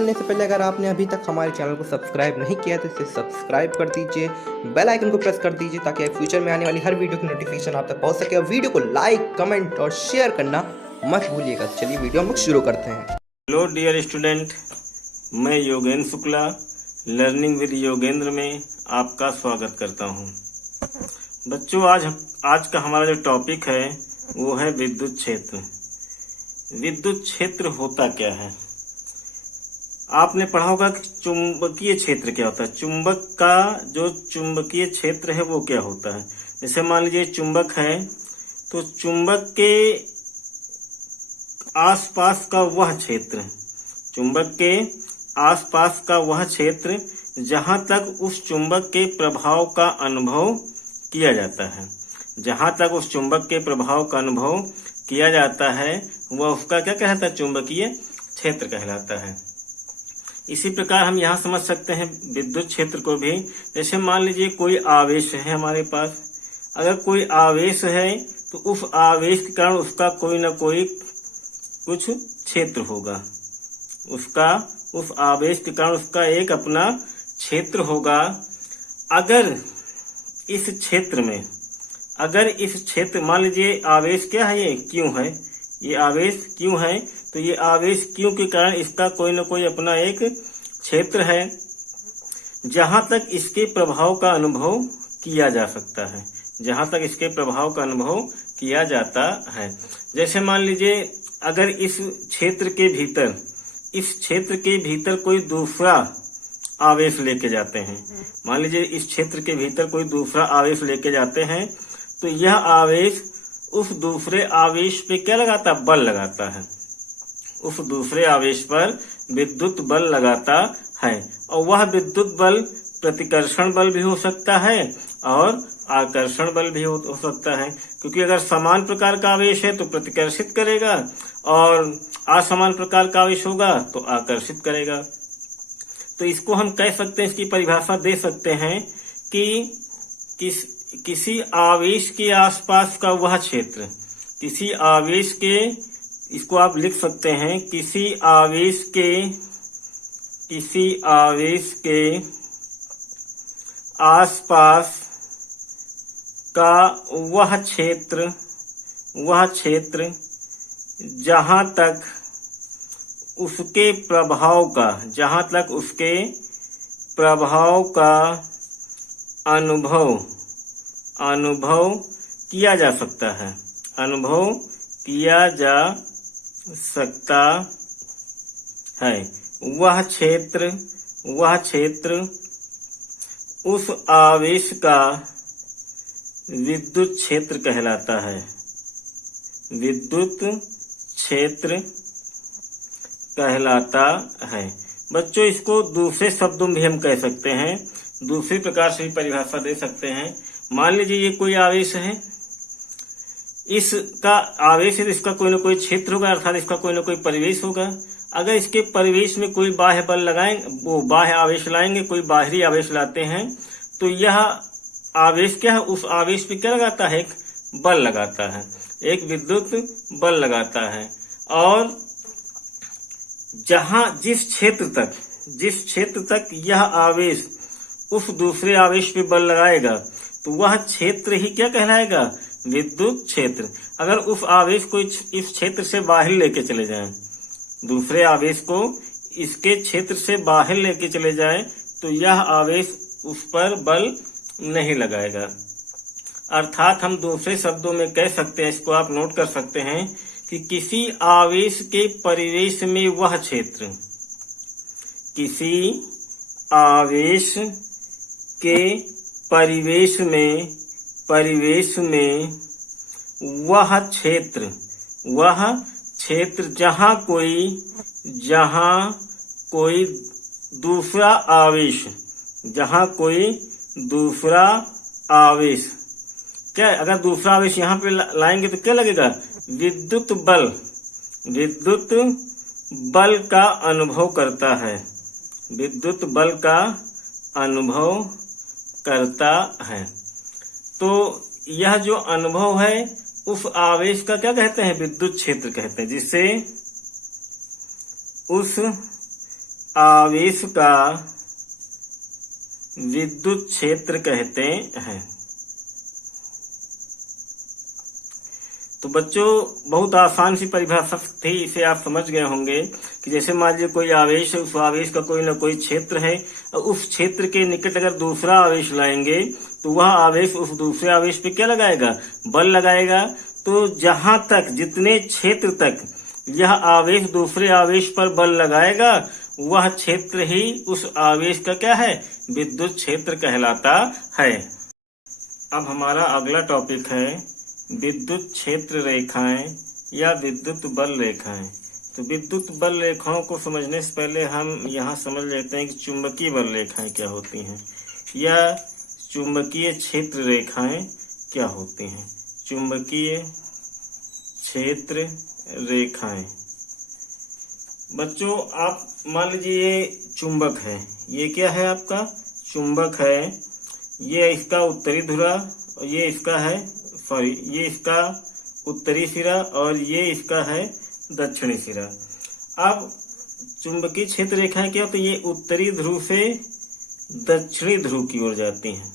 करने से पहले अगर आपने अभी तक हमारे चैनल को सब्सक्राइब नहीं किया तो इसे सब्सक्राइब कर दीजिए, बेल आइकन को प्रेस कर दीजिए ताकि फ्यूचर में आने वाली हर वीडियो की नोटिफिकेशन आप तक पहुंच सके। और वीडियो को लाइक, कमेंट और शेयर करना मत भूलिएगा। चलिए वीडियो हम लोग शुरू करते हैं। हेलो डियर स्टूडेंट, मैं योगेंद्र शुक्ला लर्निंग विद योगेंद्र में आपका स्वागत करता हूं। बच्चों, आज का हमारा जो टॉपिक है वो है विद्युत क्षेत्र। विद्युत क्षेत्र होता क्या है? आपने पढ़ा होगा कि चुंबकीय क्षेत्र क्या होता है। चुंबक का जो चुंबकीय क्षेत्र है वो क्या होता है। जैसे मान लीजिए चुंबक है, तो चुंबक के आसपास का वह क्षेत्र, चुंबक के आसपास का वह क्षेत्र जहां तक उस चुंबक के प्रभाव का अनुभव किया जाता है, जहां तक उस चुंबक के प्रभाव का अनुभव किया जाता है वह उसका क्या कहलाता है? चुंबकीय क्षेत्र कहलाता है। इसी प्रकार हम यहाँ समझ सकते हैं विद्युत क्षेत्र को भी। जैसे मान लीजिए कोई आवेश है हमारे पास, अगर कोई आवेश है तो उस आवेश के कारण उसका कोई न कोई कुछ क्षेत्र होगा, उसका उस आवेश के कारण उसका एक अपना क्षेत्र होगा। अगर इस क्षेत्र मान लीजिए आवेश क्या है, ये क्यों है, ये आवेश क्यों है, तो ये आवेश क्यों के कारण इसका कोई न कोई अपना एक क्षेत्र है जहां तक इसके प्रभाव का अनुभव किया जा सकता है, जहां तक इसके प्रभाव का अनुभव किया जाता है। जैसे मान लीजिए अगर इस क्षेत्र के भीतर कोई दूसरा आवेश लेके जाते हैं, मान लीजिए इस क्षेत्र के भीतर कोई दूसरा आवेश लेके जाते हैं, तो यह आवेश उस दूसरे आवेश पे क्या लगाता? बल लगाता है। उस दूसरे आवेश पर विद्युत बल लगाता है, और वह विद्युत बल प्रतिकर्षण बल भी हो सकता है और आकर्षण बल भी हो सकता है। क्योंकि अगर समान प्रकार का आवेश है तो प्रतिकर्षित करेगा, और असमान प्रकार का आवेश होगा तो आकर्षित करेगा। तो इसको हम कह सकते हैं, इसकी परिभाषा दे सकते हैं कि किसी आवेश के आसपास का वह क्षेत्र, किसी आवेश के, इसको आप लिख सकते हैं, किसी आवेश के आसपास का वह क्षेत्र जहां तक उसके प्रभाव का अनुभव किया जा सकता है, अनुभव किया जा सकता है। वह क्षेत्र उस आवेश का विद्युत क्षेत्र कहलाता है, विद्युत क्षेत्र कहलाता है। बच्चों, इसको दूसरे शब्दों में भी हम कह सकते हैं, दूसरे प्रकार से भी परिभाषा दे सकते हैं। मान लीजिए ये कोई आवेश है, इसका आवेश है, इसका कोई न कोई क्षेत्र होगा, अर्थात इसका कोई न कोई परिवेश होगा। अगर इसके परिवेश में कोई बाह्य बल लगाएंगे, वो बाह्य आवेश लाएंगे, कोई बाहरी आवेश लाते हैं, तो यह आवेश क्या है, उस आवेश पे क्या लगाता है? एक बल लगाता है, एक विद्युत बल लगाता है। और जिस क्षेत्र तक यह आवेश उस दूसरे आवेश पे बल लगाएगा तो वह क्षेत्र ही क्या कहलाएगा? विद्युत क्षेत्र। अगर उस आवेश को इस क्षेत्र से बाहर लेके चले जाएं, दूसरे आवेश को इसके क्षेत्र से बाहर लेके चले जाएं, तो यह आवेश उस पर बल नहीं लगाएगा। अर्थात हम दूसरे शब्दों में कह सकते हैं, इसको आप नोट कर सकते हैं कि किसी आवेश के परिवेश में वह क्षेत्र, किसी आवेश के परिवेश में वह क्षेत्र जहां कोई दूसरा आवेश क्या, अगर दूसरा आवेश यहाँ पे लाएंगे तो क्या लगेगा? विद्युत बल का अनुभव करता है, विद्युत बल का अनुभव करता है। तो यह जो अनुभव है उस आवेश का क्या कहते हैं? विद्युत क्षेत्र कहते हैं, जिससे उस आवेश का विद्युत क्षेत्र कहते हैं। तो बच्चों बहुत आसान सी परिभाषा थी, इसे आप समझ गए होंगे कि जैसे मान लीजिए कोई आवेश है, उस आवेश का कोई ना कोई क्षेत्र है और उस क्षेत्र के निकट अगर दूसरा आवेश लाएंगे तो वह आवेश उस दूसरे आवेश पे क्या लगाएगा, बल लगाएगा। तो जहां तक जितने क्षेत्र तक यह आवेश दूसरे आवेश पर बल लगाएगा वह क्षेत्र ही उस आवेश का क्या है, विद्युत क्षेत्र कहलाता है। अब हमारा अगला टॉपिक है विद्युत क्षेत्र रेखाएं या विद्युत बल रेखाएं। तो विद्युत बल रेखाओं को समझने से पहले हम यहाँ समझ लेते हैं कि चुंबकीय बल रेखाएं क्या होती हैं या चुंबकीय क्षेत्र रेखाएं क्या होती हैं। चुंबकीय क्षेत्र रेखाएं, बच्चों आप मान लीजिए ये चुंबक है, ये क्या है आपका चुंबक है, ये इसका उत्तरी धुरा और ये इसका है ये इसका उत्तरी सिरा और ये इसका है दक्षिणी सिरा। अब चुंबकीय क्षेत्र रेखाएं क्या, तो ये उत्तरी ध्रुव से दक्षिणी ध्रुव की ओर जाती हैं,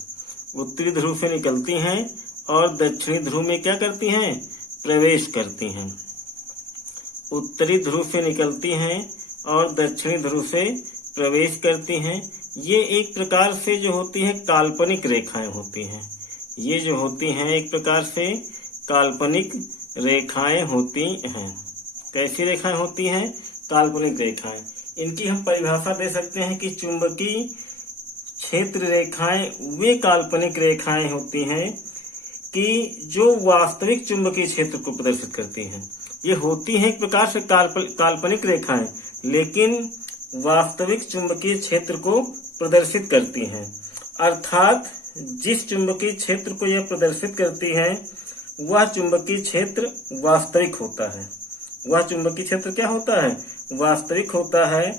उत्तरी ध्रुव से निकलती हैं और दक्षिणी ध्रुव में क्या करती हैं, प्रवेश करती हैं। उत्तरी ध्रुव से निकलती हैं और दक्षिणी ध्रुव से प्रवेश करती हैं। ये एक प्रकार से जो होती है काल्पनिक रेखाएं होती हैं, ये जो होती हैं एक प्रकार से काल्पनिक रेखाएं होती हैं। कैसी रेखाएं होती हैं, काल्पनिक रेखाएं। इनकी हम परिभाषा दे सकते हैं कि चुंबकीय क्षेत्र रेखाएं वे काल्पनिक रेखाएं होती हैं कि जो वास्तविक चुंबकीय क्षेत्र को प्रदर्शित करती हैं। ये होती हैं एक प्रकार से काल्पनिक रेखाएं, लेकिन वास्तविक चुंबकीय क्षेत्र को प्रदर्शित करती हैं। अर्थात जिस चुंबकीय क्षेत्र को यह प्रदर्शित करती है वह चुंबकीय क्षेत्र वास्तविक होता है। वह चुंबकीय क्षेत्र क्या होता है, वास्तविक होता है।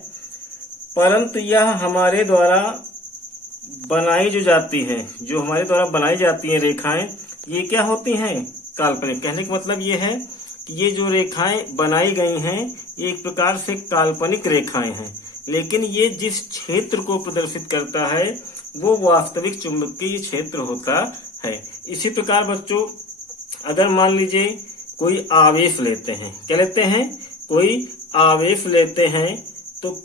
परंतु यह हमारे द्वारा बनाई जो जाती है, जो हमारे द्वारा बनाई जाती हैं रेखाएं, ये क्या होती हैं, काल्पनिक। कहने का मतलब ये है कि ये जो रेखाएं बनाई गई हैं ये एक प्रकार से काल्पनिक रेखाएं हैं, लेकिन ये जिस क्षेत्र को प्रदर्शित करता है वो वास्तविक चुंबकीय क्षेत्र होता है। इसी प्रकार बच्चों अगर मान लीजिए कोई आवेश लेते हैं, क्या लेते हैं, कोई आवेश लेते हैं, तो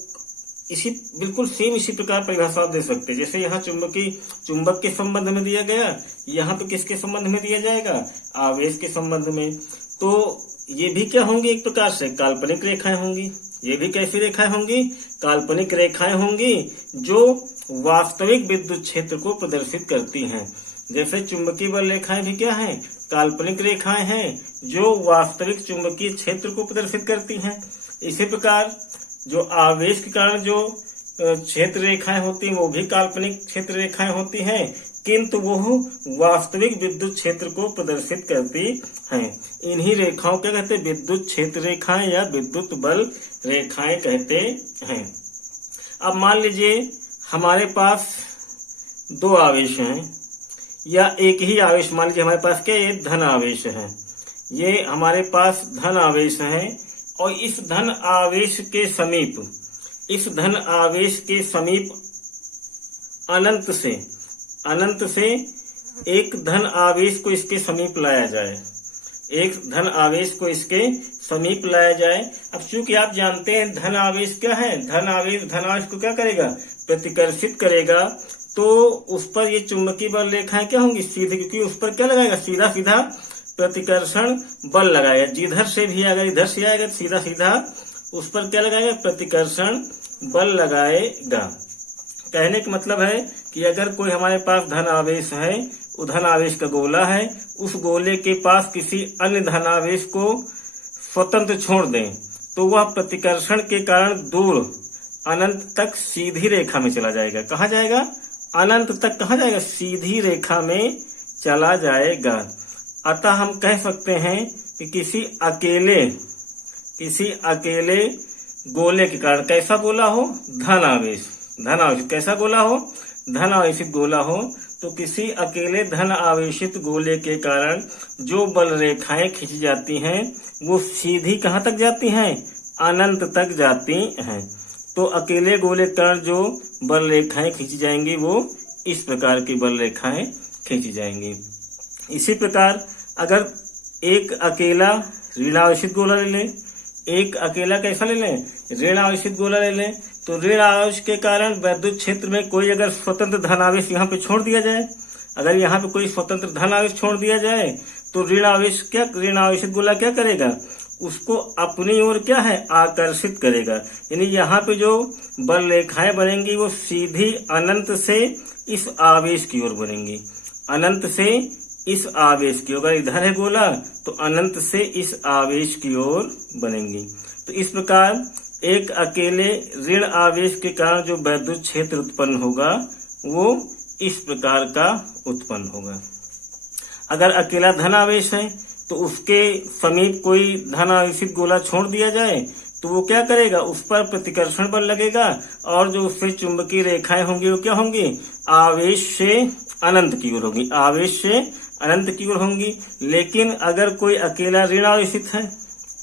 इसी बिल्कुल सेम इसी प्रकार परिभाषा दे सकते हैं। जैसे यहाँ चुंबक के संबंध में दिया गया, यहाँ तो किसके संबंध में दिया जाएगा, आवेश के संबंध में। तो ये भी क्या होंगी, एक प्रकार से काल्पनिक रेखाएं होंगी। ये भी कैसी रेखाएं होंगी, काल्पनिक रेखाएं होंगी जो वास्तविक विद्युत क्षेत्र को प्रदर्शित करती हैं। जैसे चुंबकीय बल रेखाएं भी क्या हैं, काल्पनिक रेखाएं हैं जो वास्तविक चुंबकीय क्षेत्र को प्रदर्शित करती हैं। इसी प्रकार जो आवेश के कारण जो क्षेत्र रेखाएं होती हैं वो भी काल्पनिक क्षेत्र रेखाएं होती हैं, किंतु वो वास्तविक विद्युत क्षेत्र को प्रदर्शित करती हैं। इन्हीं रेखाओं क्या कहते हैं, विद्युत क्षेत्र रेखाएं या विद्युत बल रेखाएं कहते हैं। अब मान लीजिए हमारे पास दो आवेश हैं या एक ही आवेश, मान लीजिए हमारे पास क्या, ये धन आवेश है, ये हमारे पास धन आवेश है और इस धन आवेश के समीप, इस धन आवेश के समीप अनंत से एक धन आवेश को इसके समीप लाया जाए, एक धन आवेश को इसके समीप लाया जाए। अब चूंकि आप जानते हैं धन आवेश क्या है, धन आवेश को क्या करेगा, प्रतिकर्षित करेगा, तो उस पर ये चुंबकीय बल रेखाएं क्या होंगी, सीधे, क्योंकि उस पर क्या लगाएगा, सीधा सीधा प्रतिकर्षण बल लगाएगा। जिधर से भी अगर इधर से आएगा सीधा सीधा उस पर क्या लगाएगा, प्रतिकर्षण बल लगाएगा। कहने का मतलब है कि अगर कोई हमारे पास धन आवेश है, वो धन आवेश का गोला है, उस गोले के पास किसी अन्य धन आवेश को स्वतंत्र छोड़ दें तो वह प्रतिकर्षण के कारण दूर अनंत तक सीधी रेखा में चला जाएगा। कहाँ जाएगा, अनंत तक कहाँ जाएगा, सीधी रेखा में चला जाएगा। अतः हम कह सकते हैं कि किसी अकेले गोले के कारण, कैसा गोला हो, धन आवेश कैसा गोला हो, धन आवेशित गोला हो, तो किसी अकेले धन आवेशित गोले के कारण जो बल रेखाएं खींची जाती हैं वो सीधी कहाँ तक जाती हैं, अनंत तक जाती हैं। तो अकेले गोले कण जो बल रेखाएं खींची जाएंगी वो इस प्रकार की बल रेखाएं खींची जाएंगी। इसी प्रकार अगर एक अकेला ऋणावेशित गोला ले लें, एक अकेला कैसा ले लें, ऋणावेशित गोला ले लें, तो ऋण आवेश के कारण वैद्युत क्षेत्र में कोई अगर स्वतंत्र धनावेश यहाँ पे छोड़ दिया जाए, अगर यहाँ पे कोई स्वतंत्र धनावेश छोड़ दिया जाए तो ऋण आवेशित गोला क्या करेगा, उसको अपनी ओर क्या है, आकर्षित करेगा। यानी यहाँ पे जो बल रेखाएं बनेंगी वो सीधी अनंत से इस आवेश की ओर बनेंगी, अनंत से इस आवेश की। अगर इधर है गोला तो अनंत से इस आवेश की ओर बनेंगी। तो इस प्रकार एक अकेले ऋण आवेश के कारण जो वैद्युत क्षेत्र उत्पन्न होगा वो इस प्रकार का उत्पन्न होगा। अगर अकेला धन आवेश है तो उसके समीप कोई धन आवेशित गोला छोड़ दिया जाए तो वो क्या करेगा, उस पर प्रतिकर्षण बल लगेगा और जो उससे चुंबकीय रेखाएं होंगी वो क्या होंगी, आवेश से अनंत की ओर होंगी, आवेश से अनंत की ओर होंगी। लेकिन अगर कोई अकेला ऋण आवेशित है,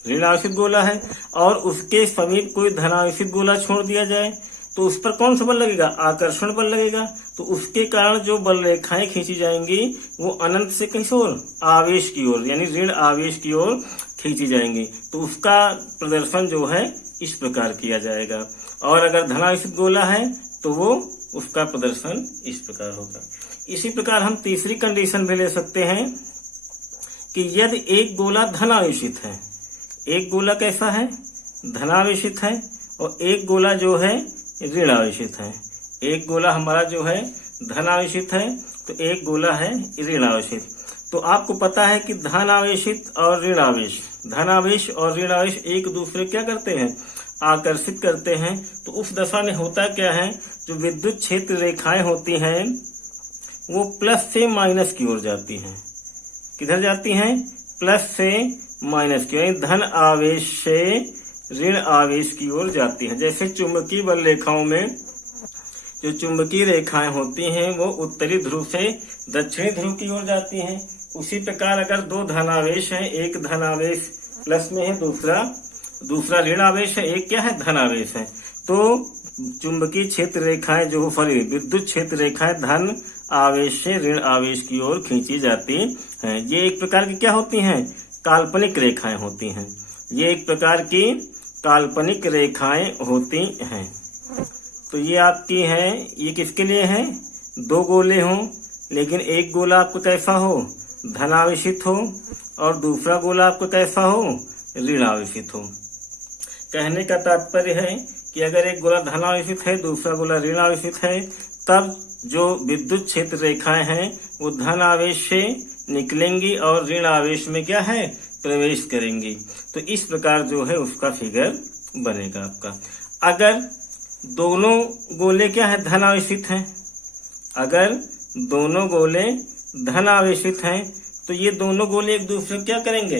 ऋण आवेशित गोला है और उसके समीप कोई धनावेशित गोला छोड़ दिया जाए तो उस पर कौन सा बल लगेगा, आकर्षण बल लगेगा। तो उसके कारण जो बल रेखाएं खींची जाएंगी वो अनंत से किस ओर, आवेश की ओर, यानी ऋण आवेश की ओर खींची जाएंगी। तो उसका प्रदर्शन जो है इस प्रकार किया जाएगा। और अगर धनावेशित गोला है तो वो उसका प्रदर्शन इस प्रकार होगा। इसी प्रकार हम तीसरी कंडीशन भी ले सकते हैं कि यदि एक गोला धनावेशित है, एक गोला कैसा है, धनावेशित है और एक गोला जो है ऋण आवेशित है। एक गोला हमारा जो है धनावेशित है तो एक गोला है ऋण आवेशित। तो आपको पता है कि धन आवेशित और ऋण आवेश, धन आवेश और ऋण आवेश एक दूसरे क्या करते हैं, आकर्षित करते हैं। तो उस दशा में होता क्या है, जो विद्युत क्षेत्र रेखाएं होती हैं वो प्लस से माइनस की ओर जाती हैं। किधर जाती हैं, प्लस से माइनस की ओर, धन आवेश से ऋण आवेश की ओर जाती हैं। जैसे चुंबकीय बल रेखाओं में जो चुंबकीय रेखाएं होती हैं वो उत्तरी ध्रुव से दक्षिणी ध्रुव की ओर जाती हैं। उसी प्रकार अगर दो धनावेश हैं, एक धनावेश प्लस में है, दूसरा ऋण आवेश है, एक क्या है, धनावेश है, तो चुंबकीय क्षेत्र रेखाएं जो विद्युत क्षेत्र रेखाएं धन आवेश से ऋण आवेश की ओर खींची जाती हैं। ये एक प्रकार की क्या होती हैं, काल्पनिक रेखाएं होती हैं। ये एक प्रकार की काल्पनिक रेखाएं होती हैं। तो ये आपकी है, ये किसके लिए है, दो गोले हों लेकिन एक गोला आपको कैसा हो, धनावेशित हो और दूसरा गोला आपको कैसा हो, ऋण आवेशित हो। कहने का तात्पर्य है कि अगर एक गोला धनावेशित है, दूसरा गोला ऋण आवेशित है, तब जो विद्युत क्षेत्र रेखाएं हैं वो धन आवेश से निकलेंगी और ऋण आवेश में क्या है, प्रवेश करेंगी। तो इस प्रकार जो है उसका फिगर बनेगा आपका। अगर दोनों गोले क्या है, धन आवेशित हैं, अगर दोनों गोले धन आवेशित हैं तो ये दोनों गोले एक दूसरे क्या करेंगे,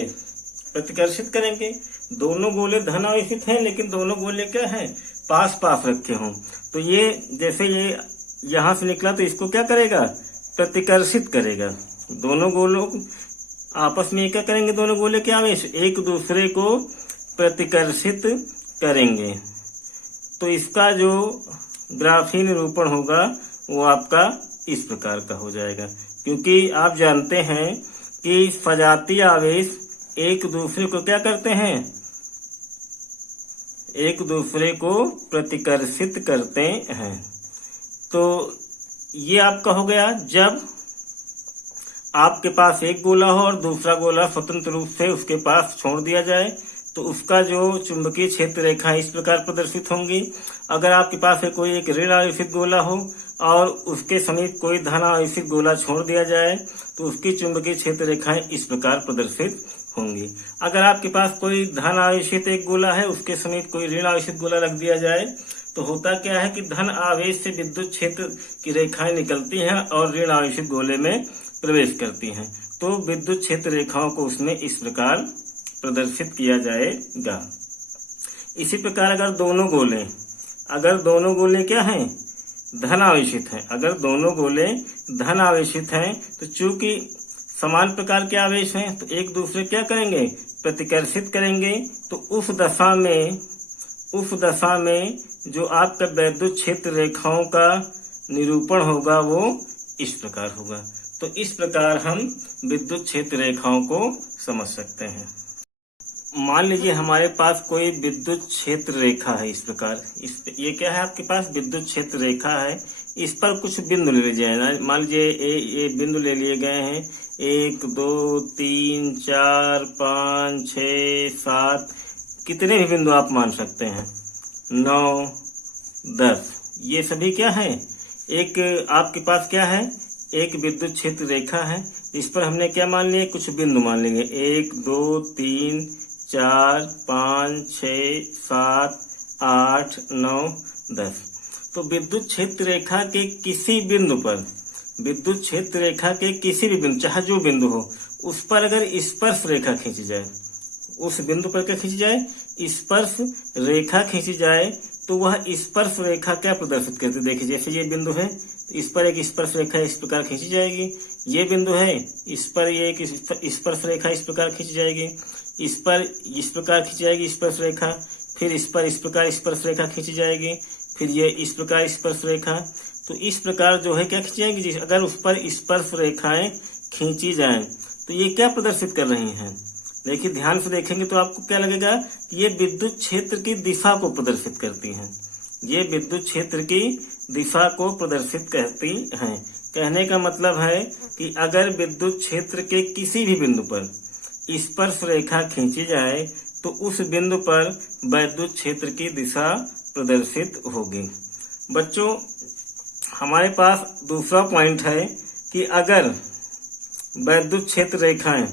प्रतिकर्षित करेंगे। दोनों गोले धन आवेशित हैं लेकिन दोनों गोले क्या है, पास पास रखे हों तो ये जैसे ये यहां से निकला तो इसको क्या करेगा, प्रतिकर्षित करेगा। दोनों गोलों आपस में क्या करेंगे, दोनों गोले के आवेश एक दूसरे को प्रतिकर्षित करेंगे। तो इसका जो ग्राफीय निरूपण होगा वो आपका इस प्रकार का हो जाएगा। क्योंकि आप जानते हैं कि सजातीय आवेश एक दूसरे को क्या करते हैं, एक दूसरे को प्रतिकर्षित करते हैं। तो ये आपका हो गया जब आपके पास एक गोला हो और दूसरा गोला स्वतंत्र रूप से उसके पास छोड़ दिया जाए तो उसका जो चुंबकीय क्षेत्र रेखा इस प्रकार प्रदर्शित होंगी। अगर आपके पास कोई एक ऋण आवेशित गोला हो और उसके समीप कोई धन आवेशित गोला छोड़ दिया जाए तो उसकी चुंबकीय क्षेत्र रेखाएं इस प्रकार प्रदर्शित होंगी। अगर आपके पास कोई धन आवेशित एक गोला है, उसके समीप कोई ऋण आवेशित गोला रख दिया जाए तो होता क्या है कि धन आवेश से विद्युत क्षेत्र की रेखाएं निकलती हैं और ऋण आवेशित गोले में प्रवेश करती हैं। तो विद्युत क्षेत्र रेखाओं को उसमें इस प्रकार प्रदर्शित किया जाएगा। इसी प्रकार अगर दोनों गोले क्या हैं, धन आवेशित हैं, अगर दोनों गोले धन आवेशित हैं तो चूंकि समान प्रकार के आवेश हैं तो एक दूसरे क्या करेंगे, प्रतिकर्षित करेंगे। तो उस दशा में उस दशा में जो आपका वैद्युत क्षेत्र रेखाओं का निरूपण होगा वो इस प्रकार होगा। तो इस प्रकार हम विद्युत क्षेत्र रेखाओं को समझ सकते हैं। मान लीजिए हमारे पास कोई विद्युत क्षेत्र रेखा है इस प्रकार, ये क्या है आपके पास विद्युत क्षेत्र रेखा है। इस पर कुछ बिंदु ले लीजिए, मान लीजिए ये बिंदु ले लिए गए हैं 1 2 3 4 5 6 7, कितने भी बिंदु आप मान सकते हैं, 9 10, ये सभी क्या है, एक आपके पास क्या है, एक विद्युत क्षेत्र रेखा है। इस पर हमने क्या मान लिए, कुछ बिंदु मान लेंगे 1 2 3 4 5 6 7 8 9 10। तो विद्युत क्षेत्र रेखा के किसी बिंदु पर, विद्युत क्षेत्र रेखा के किसी भी बिंदु, चाहे जो बिंदु हो, उस पर अगर स्पर्श रेखा खींची जाए, उस बिंदु पर क्या खींची जाए, स्पर्श रेखा खींची जाए, तो वह स्पर्श रेखा क्या प्रदर्शित करती है। देखिए जैसे ये बिंदु है, इस पर एक स्पर्श रेखा इस प्रकार खींची जाएगी। ये बिंदु है, इस पर ये एक स्पर्श रेखा इस प्रकार खींची जाएगी। इस पर इस प्रकार खींची जाएगी स्पर्श रेखा, फिर इस पर इस प्रकार स्पर्श रेखा खींची जाएगी, फिर ये इस प्रकार स्पर्श रेखा। तो इस प्रकार जो है क्या खींची जाएगी, अगर उस पर स्पर्श रेखाएं खींची जाएं तो ये क्या प्रदर्शित कर रही हैं। देखिए ध्यान से देखेंगे तो आपको क्या लगेगा, ये विद्युत क्षेत्र की दिशा को प्रदर्शित करती हैं। ये विद्युत क्षेत्र की दिशा को प्रदर्शित करती हैं। कहने का मतलब है कि अगर विद्युत क्षेत्र के किसी भी बिंदु पर स्पर्श रेखा खींची जाए तो उस बिंदु पर वैद्युत क्षेत्र की दिशा प्रदर्शित होगी। बच्चों हमारे पास दूसरा पॉइंट है कि अगर वैद्युत क्षेत्र रेखाएं,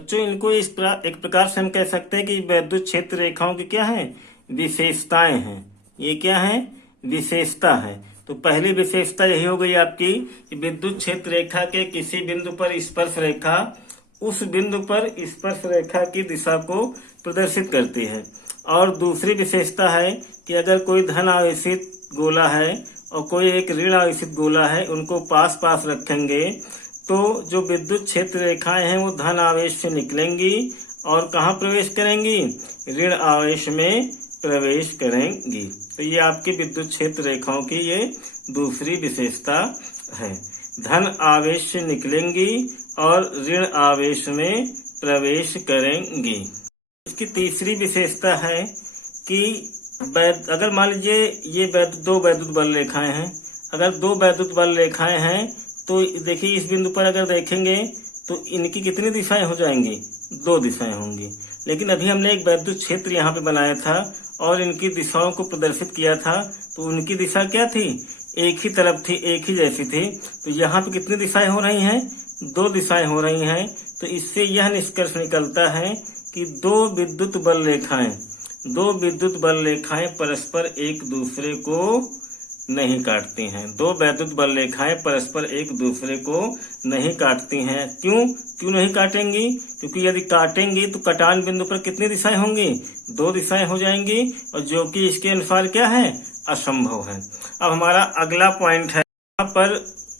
बच्चों इनको इस एक प्रकार से हम कह सकते हैं कि वैद्युत क्षेत्र रेखाओं की क्या है, विशेषताएं हैं। ये क्या है, विशेषता है। तो पहली विशेषता यही हो गई आपकी कि विद्युत क्षेत्र रेखा के किसी बिंदु पर स्पर्श रेखा उस बिंदु पर स्पर्श रेखा की दिशा को प्रदर्शित करती है। और दूसरी विशेषता है कि अगर कोई धन आवेशित गोला है और कोई एक ऋण आवेशित गोला है, उनको पास पास रखेंगे तो जो विद्युत क्षेत्र रेखाएं हैं वो धन आवेश से निकलेंगी और कहाँ प्रवेश करेंगी, ऋण आवेश में प्रवेश करेंगी। तो ये आपकी विद्युत क्षेत्र रेखाओं की ये दूसरी विशेषता है, धन आवेश से निकलेंगी और ऋण आवेश में प्रवेश करेंगी। इसकी तीसरी विशेषता है कि अगर मान लीजिए ये दो वैद्युत बल रेखाएं हैं, अगर दो वैद्युत बल रेखाएं हैं तो देखिए इस बिंदु पर अगर देखेंगे तो इनकी कितनी दिशाएं हो जाएंगी, 2 दिशाएं होंगी। लेकिन अभी हमने एक वैद्युत क्षेत्र यहाँ पे बनाया था और इनकी दिशाओं को प्रदर्शित किया था, तो उनकी दिशा क्या थी, एक ही तरफ थी, एक ही जैसी थी। तो यहाँ पे कितनी दिशाएं हो रही हैं, 2 दिशाएं हो रही हैं। तो इससे यह निष्कर्ष निकलता है कि दो विद्युत बल रेखाएं परस्पर एक दूसरे को नहीं काटती हैं। 2 वैद्युत बल रेखाएं परस्पर एक दूसरे को नहीं काटती हैं। क्यों नहीं काटेंगी, क्योंकि यदि काटेंगी तो कटान बिंदु पर कितनी दिशाएं होंगी, 2 दिशाएं हो जाएंगी, और जो कि इसके अनुसार क्या है, असंभव है। अब हमारा अगला पॉइंट है, यहाँ पर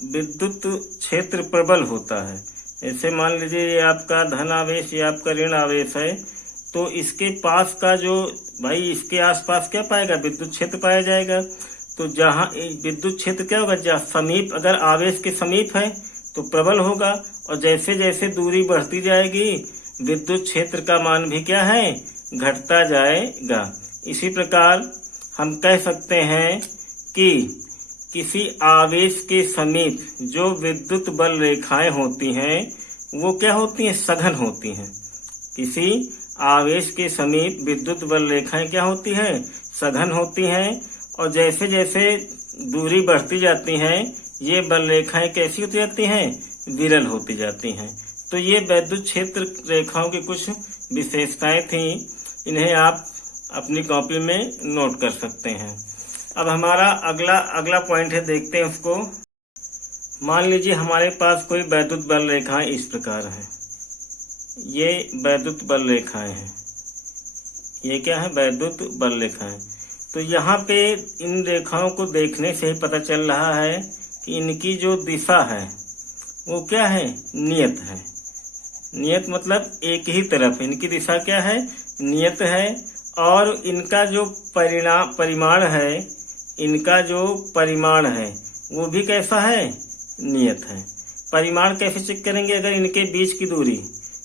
विद्युत क्षेत्र प्रबल होता है। ऐसे मान लीजिए ये आपका धन आवेश, ये आपका ऋण आवेश है, तो इसके पास का जो भाई इसके आसपास क्या पाएगा, विद्युत क्षेत्र पाया जाएगा। तो जहाँ विद्युत क्षेत्र क्या होगा, जहाँ समीप, अगर आवेश के समीप है तो प्रबल होगा, और जैसे जैसे दूरी बढ़ती जाएगी विद्युत क्षेत्र का मान भी क्या है, घटता जाएगा। इसी प्रकार हम कह सकते हैं कि किसी आवेश के समीप जो विद्युत बल रेखाएं होती हैं वो क्या होती हैं, सघन होती हैं। किसी आवेश के समीप विद्युत बल रेखाएं क्या होती हैं, सघन होती हैं, और जैसे जैसे दूरी बढ़ती जाती हैं ये बल रेखाएं कैसी होती जाती हैं, विरल होती जाती हैं। तो ये वैद्युत क्षेत्र रेखाओं की कुछ विशेषताएं थी, इन्हें आप अपनी कॉपी में नोट कर सकते हैं। अब हमारा अगला पॉइंट है, देखते हैं उसको। मान लीजिए हमारे पास कोई वैद्युत बल रेखाएं इस प्रकार हैं, ये वैद्युत बल रेखाएं हैं, ये क्या है, वैद्युत बल रेखाएं। तो यहाँ पे इन रेखाओं को देखने से ही पता चल रहा है कि इनकी जो दिशा है वो क्या है, नियत है। नियत मतलब एक ही तरफ, इनकी दिशा क्या है, नियत है। और इनका जो परिमाण है, इनका जो परिमाण है वो भी कैसा है, नियत है। परिमाण कैसे चेक करेंगे, अगर इनके बीच की दूरी,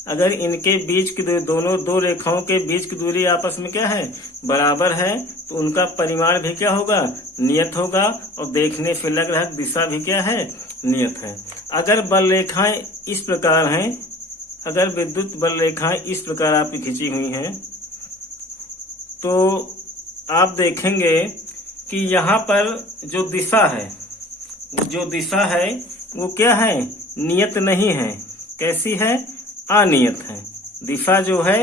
अगर इनके बीच की दूरी, दोनों दो रेखाओं के बीच की दूरी आपस में क्या है, बराबर है, तो उनका परिमाण भी क्या होगा, नियत होगा। और देखने से लग रहा है दिशा भी क्या है, नियत है। अगर बल रेखाएं इस प्रकार हैं, अगर विद्युत बल रेखाएं इस प्रकार आपकी खींची हुई हैं, तो आप देखेंगे कि यहाँ पर जो दिशा है, जो दिशा है वो क्या है, नियत नहीं है। कैसी है, अनियत है। दिशा जो है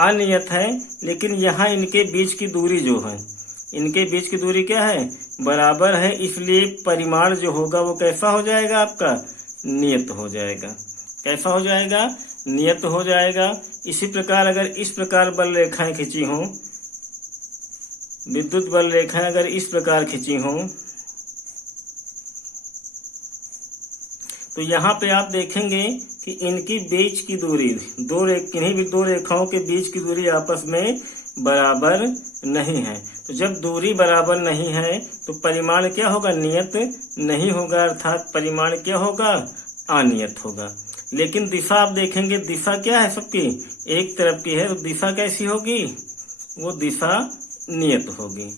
अनियत है, लेकिन यहाँ इनके बीच की दूरी जो है, इनके बीच की दूरी क्या है, बराबर है, इसलिए परिमाण जो होगा वो कैसा हो जाएगा, आपका नियत हो जाएगा। कैसा हो जाएगा, नियत हो जाएगा। इसी प्रकार अगर इस प्रकार बल रेखाएं खींची हों, विद्युत बल रेखाएं अगर इस प्रकार खींची हों, तो यहाँ पे आप देखेंगे कि इनकी बीच की दूरी, किन्हीं भी दो रेखाओं के बीच की दूरी आपस में बराबर नहीं है। तो जब दूरी बराबर नहीं है तो परिमाण क्या होगा, नियत नहीं होगा, अर्थात परिमाण क्या होगा, अनियत होगा। लेकिन दिशा आप देखेंगे, दिशा क्या है, सबकी एक तरफ की है, तो दिशा कैसी होगी, वो दिशा नियत होगी।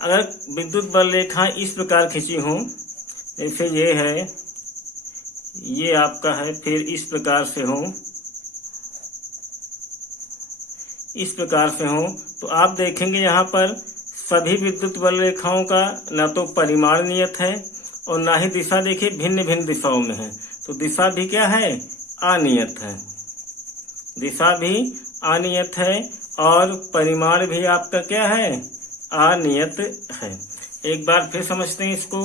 अगर विद्युत बल रेखा इस प्रकार खींची हो, जैसे ये है, ये आपका है, फिर इस प्रकार से हो, इस प्रकार से हो, तो आप देखेंगे यहाँ पर सभी विद्युत बल रेखाओं का न तो परिमाण नियत है और ना ही दिशा, देखिए भिन्न भिन्न दिशाओं में है, तो दिशा भी क्या है, अनियत है। दिशा भी अनियत है और परिमाण भी आपका क्या है, अनियत है। एक बार फिर समझते हैं इसको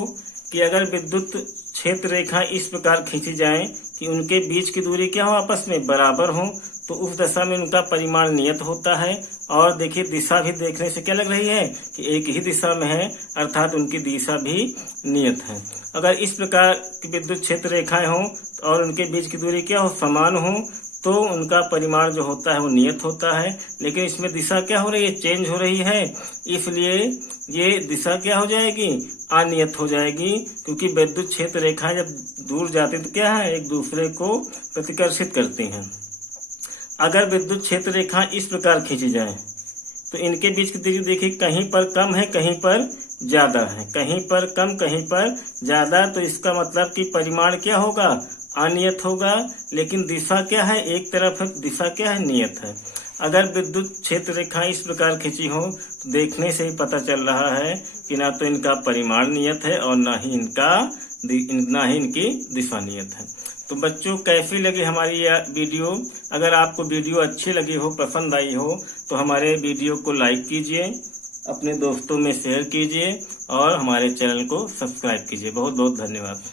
कि अगर विद्युत क्षेत्र रेखा इस प्रकार खींची जाए कि उनके बीच की दूरी क्या हो, आपस में बराबर हो, तो उस दशा में उनका परिमाण नियत होता है। और देखिए दिशा भी देखने से क्या लग रही है कि एक ही दिशा में है, अर्थात उनकी दिशा भी नियत है। अगर इस प्रकार की विद्युत क्षेत्र रेखाएं हों और उनके बीच की दूरी क्या हो, समान हो, तो उनका परिमाण जो होता है वो नियत होता है। लेकिन इसमें दिशा क्या हो रही है, चेंज हो रही है, इसलिए ये दिशा क्या हो जाएगी, अनियत हो जाएगी। क्योंकि विद्युत क्षेत्र रेखाएं जब दूर जाती तो क्या है, एक दूसरे को प्रतिकर्षित करती हैं। अगर विद्युत क्षेत्र रेखा इस प्रकार खींची जाए तो इनके बीच की दूरी देखिए, कहीं पर कम है, कहीं पर ज्यादा है, कहीं पर कम, कहीं पर ज्यादा, तो इसका मतलब कि परिमाण क्या होगा, अनियत होगा। लेकिन दिशा क्या है, एक तरफ है, दिशा क्या है, नियत है। अगर विद्युत क्षेत्र रेखा इस प्रकार खींची हो तो देखने से ही पता चल रहा है कि ना तो इनका परिमाण नियत है और ना ही इनकी दिशा नियत है। तो बच्चों, कैसी लगी हमारी यह वीडियो? अगर आपको वीडियो अच्छी लगी हो, पसंद आई हो, तो हमारे वीडियो को लाइक कीजिए, अपने दोस्तों में शेयर कीजिए और हमारे चैनल को सब्सक्राइब कीजिए। बहुत बहुत धन्यवाद।